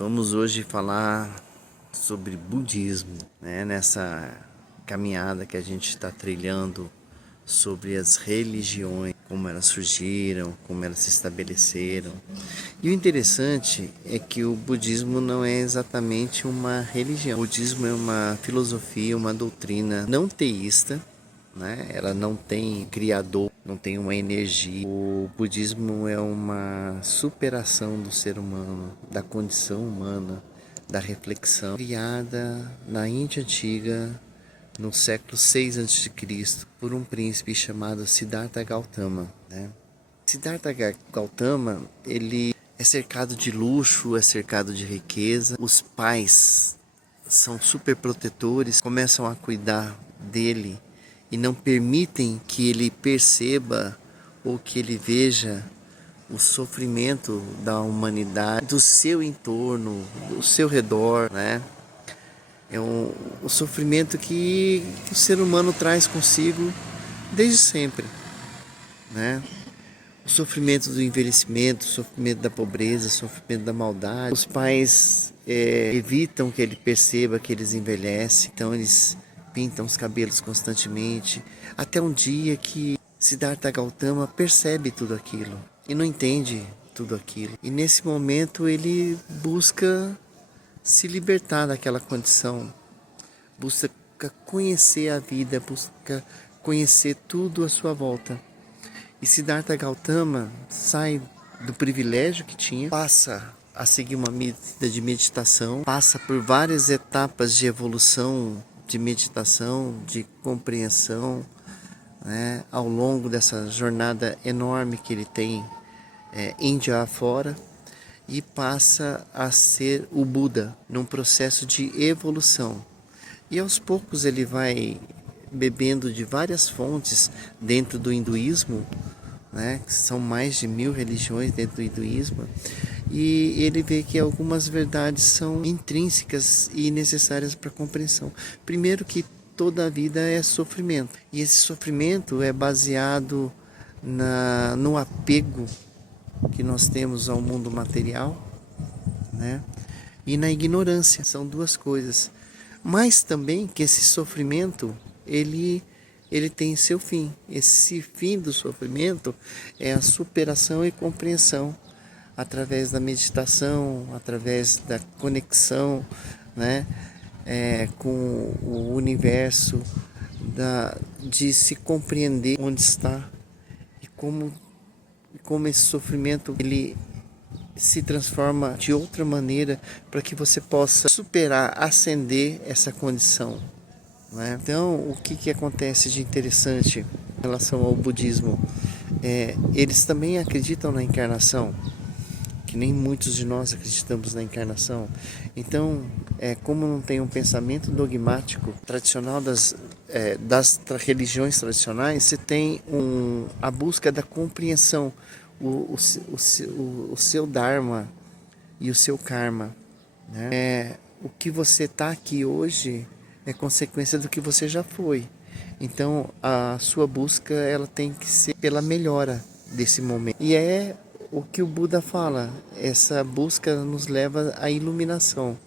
Vamos hoje falar sobre budismo, né? Nessa caminhada que a gente está trilhando sobre as religiões, como elas surgiram, como elas se estabeleceram. E o interessante é que o budismo não é exatamente uma religião. O budismo é uma filosofia, uma doutrina não teísta, né? Ela não tem criador, não tem uma energia. O budismo é uma superação do ser humano, da condição humana, da reflexão, criada na Índia antiga, no século 6 a.C., por um príncipe chamado Siddhartha Gautama, né? Siddhartha Gautama, ele é cercado de luxo, é cercado de riqueza. Os pais são super protetores, começam a cuidar dele e não permitem que ele perceba ou que ele veja o sofrimento da humanidade, do seu entorno, do seu redor, né? É o sofrimento que o ser humano traz consigo desde sempre, né? O sofrimento do envelhecimento, o sofrimento da pobreza, o sofrimento da maldade. Os pais evitam que ele perceba que eles envelhecem, então eles pintam os cabelos constantemente, até um dia que Siddhartha Gautama percebe tudo aquilo e não entende tudo aquilo. E nesse momento ele busca se libertar daquela condição, busca conhecer a vida, busca conhecer tudo à sua volta. E Siddhartha Gautama sai do privilégio que tinha, passa a seguir uma vida de meditação, passa por várias etapas de evolução, de meditação, de compreensão, né, ao longo dessa jornada enorme que ele tem, Índia afora, e passa a ser o Buda num processo de evolução. E aos poucos ele vai bebendo de várias fontes dentro do hinduísmo, né? São mais de 1000 religiões dentro do hinduísmo, e ele vê que algumas verdades são intrínsecas e necessárias para a compreensão. Primeiro, que toda a vida é sofrimento, e esse sofrimento é baseado no apego que nós temos ao mundo material, né? E na ignorância. São duas coisas. Mas também que esse sofrimento, ele tem seu fim. Esse fim do sofrimento é a superação e compreensão através da meditação, através da conexão, né, com o universo, de se compreender onde está e como esse sofrimento ele se transforma de outra maneira para que você possa superar, ascender essa condição, né? Então, o que acontece de interessante em relação ao budismo? Eles também acreditam na encarnação, que nem muitos de nós acreditamos na encarnação. Então, como não tem um pensamento dogmático tradicional das religiões tradicionais, você tem a busca da compreensão, o seu Dharma e o seu Karma, né? O que você está aqui hoje é consequência do que você já foi. Então, a sua busca ela tem que ser pela melhora desse momento. E é o que o Buda fala, essa busca nos leva à iluminação.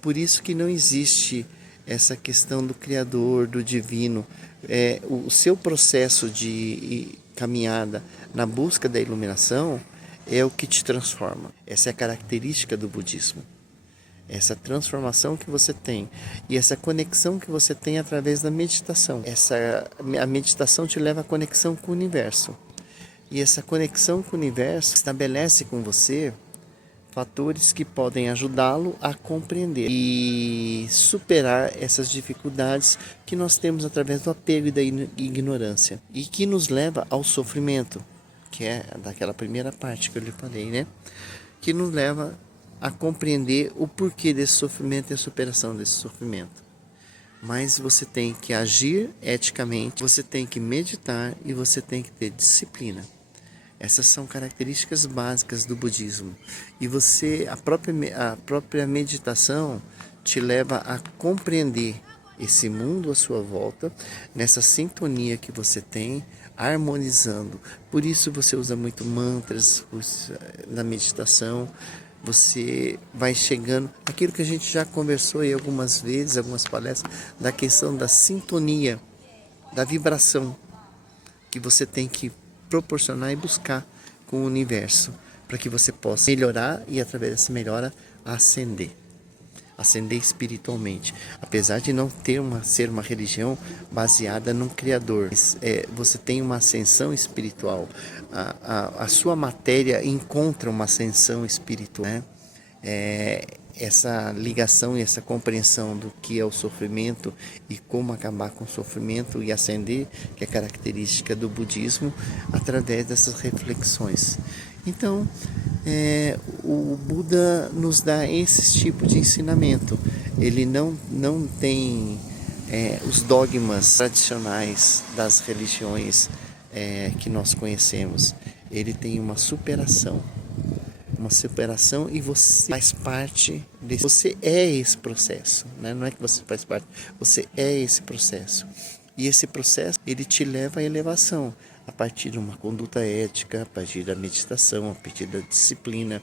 Por isso que não existe essa questão do Criador, do Divino. O seu processo de caminhada na busca da iluminação é o que te transforma. Essa é a característica do budismo. Essa transformação que você tem e essa conexão que você tem através da meditação. A meditação te leva à conexão com o universo. E essa conexão com o universo estabelece com você fatores que podem ajudá-lo a compreender e superar essas dificuldades que nós temos através do apego e da ignorância, e que nos leva ao sofrimento, que é daquela primeira parte que eu lhe falei, né? Que nos leva a compreender o porquê desse sofrimento e a superação desse sofrimento. Mas você tem que agir eticamente, você tem que meditar e você tem que ter disciplina. Essas são características básicas do budismo. E a própria meditação te leva a compreender esse mundo à sua volta, nessa sintonia que você tem, harmonizando. Por isso você usa muito mantras na meditação, você vai chegando, aquilo que a gente já conversou aí algumas vezes, algumas palestras, da questão da sintonia, da vibração que você tem que proporcionar e buscar com o universo, para que você possa melhorar e através dessa melhora ascender espiritualmente, apesar de não ser uma religião baseada num Criador. Você tem uma ascensão espiritual, a sua matéria encontra uma ascensão espiritual, né? Essa ligação e essa compreensão do que é o sofrimento e como acabar com o sofrimento e ascender, que é característica do budismo, através dessas reflexões. Então, o Buda nos dá esse tipo de ensinamento. Ele não tem os dogmas tradicionais das religiões que nós conhecemos. Ele tem uma superação e você faz parte desse. Você é esse processo, né? Não é que você faz parte, você é esse processo. E esse processo, ele te leva à elevação, a partir de uma conduta ética, a partir da meditação, a partir da disciplina,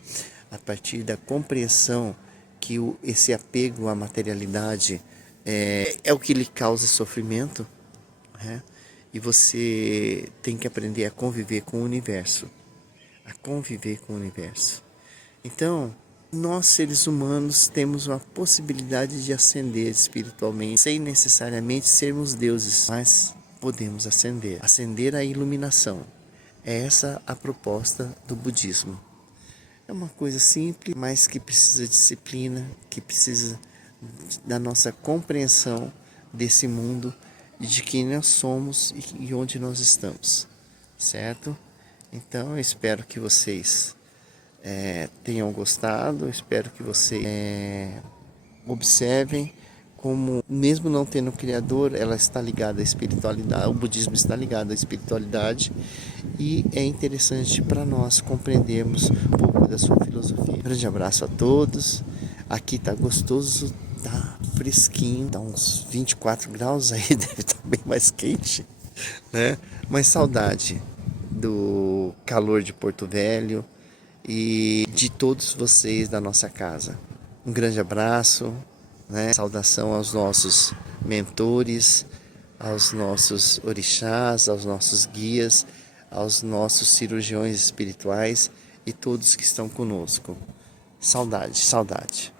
a partir da compreensão que esse apego à materialidade é o que lhe causa sofrimento, né? E você tem que aprender a conviver com o universo, Então, nós seres humanos temos uma possibilidade de ascender espiritualmente, sem necessariamente sermos deuses, mas podemos ascender à iluminação. É essa a proposta do budismo. É uma coisa simples, mas que precisa de disciplina, que precisa da nossa compreensão desse mundo e de quem nós somos e onde nós estamos, certo? Então, eu espero que vocês tenham gostado, espero que vocês observem como, mesmo não tendo Criador, ela está ligada à espiritualidade, o budismo está ligado à espiritualidade, e é interessante para nós compreendermos um pouco da sua filosofia. Um grande abraço a todos. Aqui tá gostoso, tá fresquinho, tá uns 24 graus aí, deve estar bem mais quente, né? Mas saudade do calor de Porto Velho e de todos vocês da nossa casa. Um grande abraço, né? Saudação aos nossos mentores, aos nossos orixás, aos nossos guias, aos nossos cirurgiões espirituais e todos que estão conosco. Saudade, saudade.